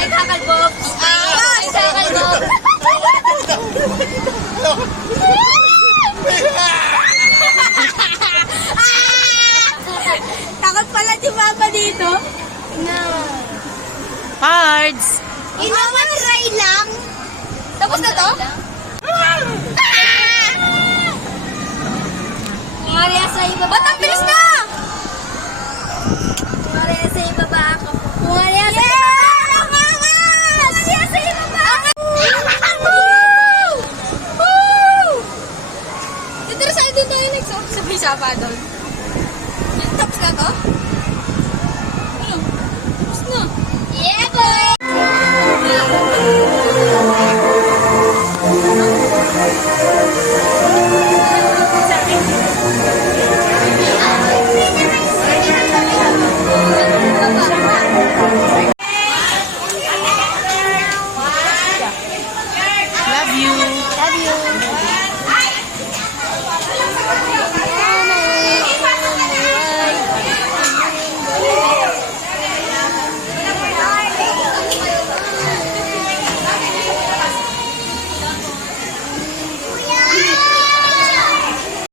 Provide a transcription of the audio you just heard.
Hi, Kakalbob. Hi, Kakalbob. Takot pala si Papa dito. No. Cards! Inawan try lang. Tapos na to? Maria sa iba ba? Ba't ang bilis na? Maria sa iba ba ako? Maria sa iba ba? Maria sa iba ba? Dito sa ito tayo nagsabay pa doon. Yung tops na to? Ano? Tapos na. Yeah, boy! Love you! Love you.